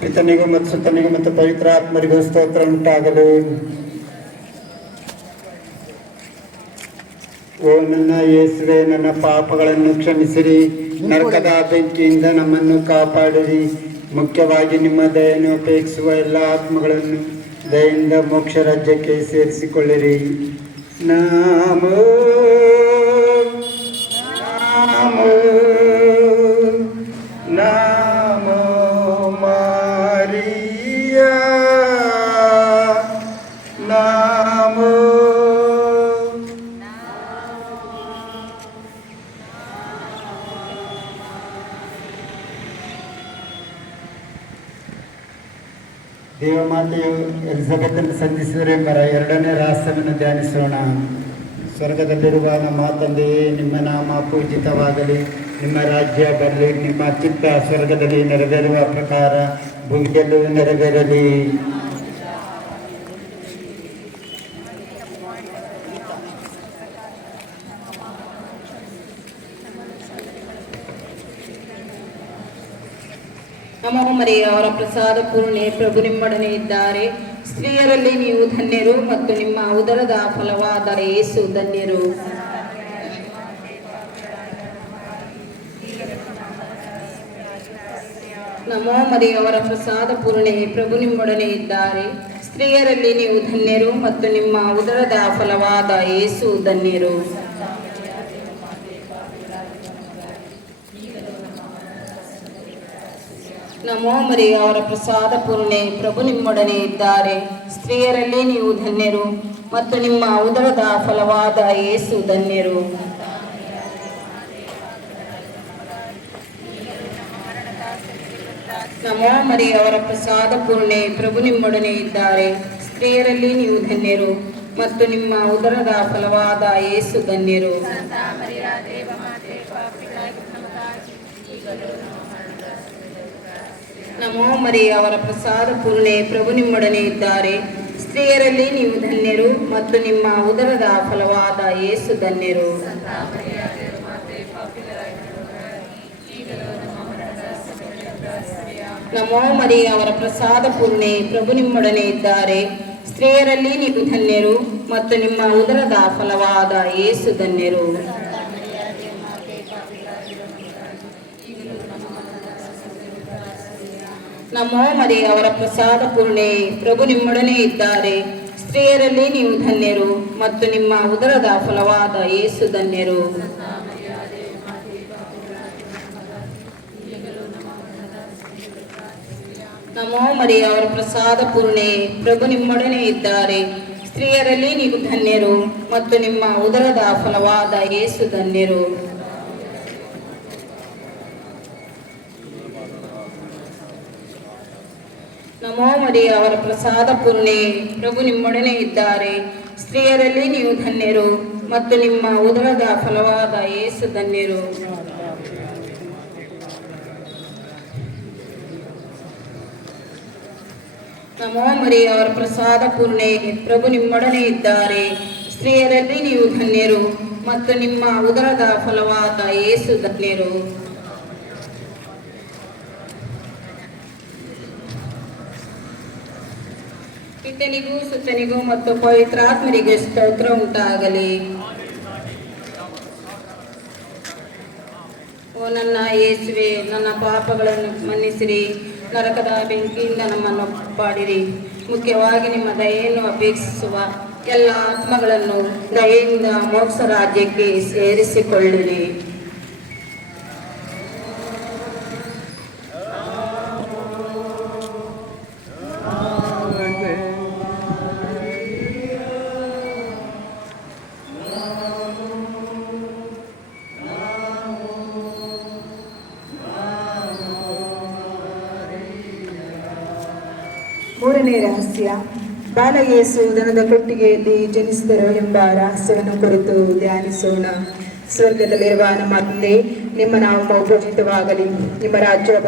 ಪಿತನಿಗೂ ಮತ್ತು ಸುತ್ತನಿಗೂ ಮತ್ತು ಪವಿತ್ರ ಆತ್ಮರಿಗೂ ಸ್ತೋತ್ರ ಉಂಟಾಗಲಿ. ಓ ನನ್ನ ಯೇಸುವೆ, ನನ್ನ ಪಾಪಗಳನ್ನು ಕ್ಷಮಿಸಿರಿ, ನರಕದ ಬೆಂಕಿಯಿಂದ ನಮ್ಮನ್ನು ಕಾಪಾಡಿರಿ. ಮುಖ್ಯವಾಗಿ ನಿಮ್ಮ ದಯೆಯನ್ನು ಅಪೇಕ್ಷಿಸುವ ಎಲ್ಲ ಆತ್ಮಗಳನ್ನು ದಯೆಯಿಂದ ಮೋಕ್ಷ ರಾಜ್ಯಕ್ಕೆ ಸೇರಿಸಿಕೊಳ್ಳಿರಿ. ನಮೋ ನಮೋ ನಮೋ ಮಾರಿಯ ನಮೋ. ದೇವಮಾತೆಯು ಎಲಿಜಬೆತನ್ನು ಸಂಧಿಸಿದರೆಂಬ ಎರಡನೇ ರಹಸ್ಯವನ್ನು ಧ್ಯಾನಿಸೋಣ. ಸ್ವರ್ಗದಲ್ಲಿರುವ ನಮ್ಮ ತಂದೆಯೇ, ನಿಮ್ಮ ನಾಮ ಪೂಜಿತವಾಗಲಿ, ನಿಮ್ಮ ರಾಜ್ಯ ಬರಲಿ, ನಿಮ್ಮ ಚಿತ್ತ ಸ್ವರ್ಗದಲ್ಲಿ ನೆರವೇರುವ ಪ್ರಕಾರ ಭೂಮಿಯಲ್ಲೂ ನೆರವೇರಲಿ. ನಮೋ ಮರಿಯ, ಅವರ ಪ್ರಸಾದ ಪೂರ್ಣೆ, ಪ್ರಭು ನಿಮ್ಮೊಡನೆ ಇದ್ದಾರೆ. ಸ್ತ್ರೀಯರಲ್ಲಿ ನೀವು ಧನ್ಯರು ಮತ್ತು ನಿಮ್ಮ ಉದರದ ಫಲವಾದ ಯೇಸು ಧನ್ಯರು. ನಮೋ ಮರಿಯ, ಅವರ ಪ್ರಸಾದ ಪೂರ್ಣೆ, ಪ್ರಭು ನಿಮ್ಮೊಡನೆ ಇದ್ದಾರೆ. ಸ್ತ್ರೀಯರಲ್ಲಿ ನೀವು ಧನ್ಯರು ಮತ್ತು ನಿಮ್ಮ ಉದರದ ಫಲವಾದ ಯೇಸು ಧನ್ಯರು. ನಮೋ ಮರಿಯ, ಅವರ ಪ್ರಸಾದ ಪೂರ್ಣೆ, ಪ್ರಭು ನಿಮ್ಮೊಡನೆ ಇದ್ದಾರೆ. ಸ್ತ್ರೀಯರಲ್ಲಿ ನೀವು ಧನ್ಯರು ಮತ್ತು ನಿಮ್ಮ ಉದರದ ಫಲವಾದ ಯೇಸು ಧನ್ಯರು. ನಮೋ ಮರಿಯ, ಅವರ ಪ್ರಸಾದ ಪೂರ್ಣೆ, ಪ್ರಭು ನಿಮ್ಮೊಡನೆ ಇದ್ದಾರೆ. ಸ್ತ್ರೀಯರಲ್ಲಿ ನೀವು ಧನ್ಯರು ಮತ್ತು ನಿಮ್ಮ ಉದರದ ಫಲವಾದ ಯೇಸು ಧನ್ಯರು. ನಮೋ ಮರಿಯ, ಅವರ ಪ್ರಸಾದ ಪೂರ್ಣೆ, ಪ್ರಭು ನಿಮ್ಮೊಡನೆ ಇದ್ದಾರೆ. ಸ್ತ್ರೀಯರಲ್ಲಿ ನೀವು ಧನ್ಯರು ಮತ್ತು ನಿಮ್ಮ ಉದರದ ಫಲವಾದ ಯೇಸು ಧನ್ಯರು. ನಮೋ ಮರಿಯ, ಅವರ ಪ್ರಸಾದ ಪೂರ್ಣೆ, ಪ್ರಭು ನಿಮ್ಮೊಡನೆ ಇದ್ದಾರೆ. ಸ್ತ್ರೀಯರಲ್ಲಿ ನೀವು ಧನ್ಯರು ಮತ್ತು ನಿಮ್ಮ ಉದರದ ಫಲವಾದ ಯೇಸು ಧನ್ಯರು. ನಮೋ ಮರಿಯ, ಅವರ ಪ್ರಸಾದ ಪೂರ್ಣೆ, ಪ್ರಭು ನಿಮ್ಮೊಡನೆ ಇದ್ದಾರೆ. ಸ್ತ್ರೀಯರಲ್ಲಿ ನೀವು ಧನ್ಯರು ಮತ್ತು ನಿಮ್ಮ ಉದರದ ಫಲವಾದ ಯೇಸು ಧನ್ಯರು. ನಮೋ ಮರಿಯ, ಅವರ ಪ್ರಸಾದ ಪೂರ್ಣೆ, ಪ್ರಭು ನಿಮ್ಮೊಡನೆ ಇದ್ದಾರೆ. ಸ್ತ್ರೀಯರಲ್ಲಿ ನೀವು ಧನ್ಯರು ಮತ್ತು ನಿಮ್ಮ ಉದರದ ಫಲವಾದ ಯೇಸು ಧನ್ಯರು. ನಮೋ ಮರಿಯ, ಅವರ ಪ್ರಸಾದ ಪೂರ್ಣೆ, ಪ್ರಭು ನಿಮ್ಮೊಡನೆ ಇದ್ದಾರೆ. ಸ್ತ್ರೀಯರಲ್ಲಿ ನೀವು ಧನ್ಯರು ಮತ್ತು ನಿಮ್ಮ ಉದರದ ಫಲವಾದ ಯೇಸು ಧನ್ಯರು. ನಮೋ ಮರಿಯ, ಅವರ ಪ್ರಸಾದ ಪೂರ್ಣೆ, ಪ್ರಭು ನಿಮ್ಮೊಡನೆ ಇದ್ದಾರೆ. ಸ್ತ್ರೀಯರಲ್ಲಿ ನೀವು ಧನ್ಯರು ಮತ್ತು ನಿಮ್ಮ ಉದರದ ಫಲವಾದ ಯೇಸು ಧನ್ಯರು. ಪಿತನಿಗೂ ಸುತ್ತನಿಗೂ ಮತ್ತು ಪವಿತ್ರಾತ್ಮರಿಗೆ ಸ್ತೋತ್ರ ಉಂಟಾಗಲಿ. ಓ ನನ್ನ ಯೇಸುವೆ, ನನ್ನ ಪಾಪಗಳನ್ನು ಮನ್ನಿಸಿರಿ, ನರಕದ ಬೆಂಕಿಯಿಂದ ನಮ್ಮನ್ನು ಕಾಪಾಡಿರಿ. ಮುಖ್ಯವಾಗಿ ನಿಮ್ಮ ದಯೆಯನ್ನು ಅಪೇಕ್ಷಿಸುವ ಎಲ್ಲ ಆತ್ಮಗಳನ್ನು ದಯೆಯಿಂದ ಮೋಕ್ಷ ರಾಜ್ಯಕ್ಕೆ ಸೇರಿಸಿಕೊಳ್ಳಿರಿ. ಮೂರನೇ ರಹಸ್ಯ, ಬಾಲಯೇಸು ದನದ ಕೊಟ್ಟಿಗೆಯಲ್ಲಿ ಜನಿಸಿದರು ಎಂಬ ರಹಸ್ಯವನ್ನು ಕುರಿತು ಧ್ಯಾನಿಸೋಣ. ಸ್ವರ್ಗದಲ್ಲಿರುವ ನಮ್ಮ ತಂದೆ, ನಿಮ್ಮ ನಾಮ ಪೂಜಿತವಾಗಲಿ, ನಿಮ್ಮ ರಾಜ್ಯ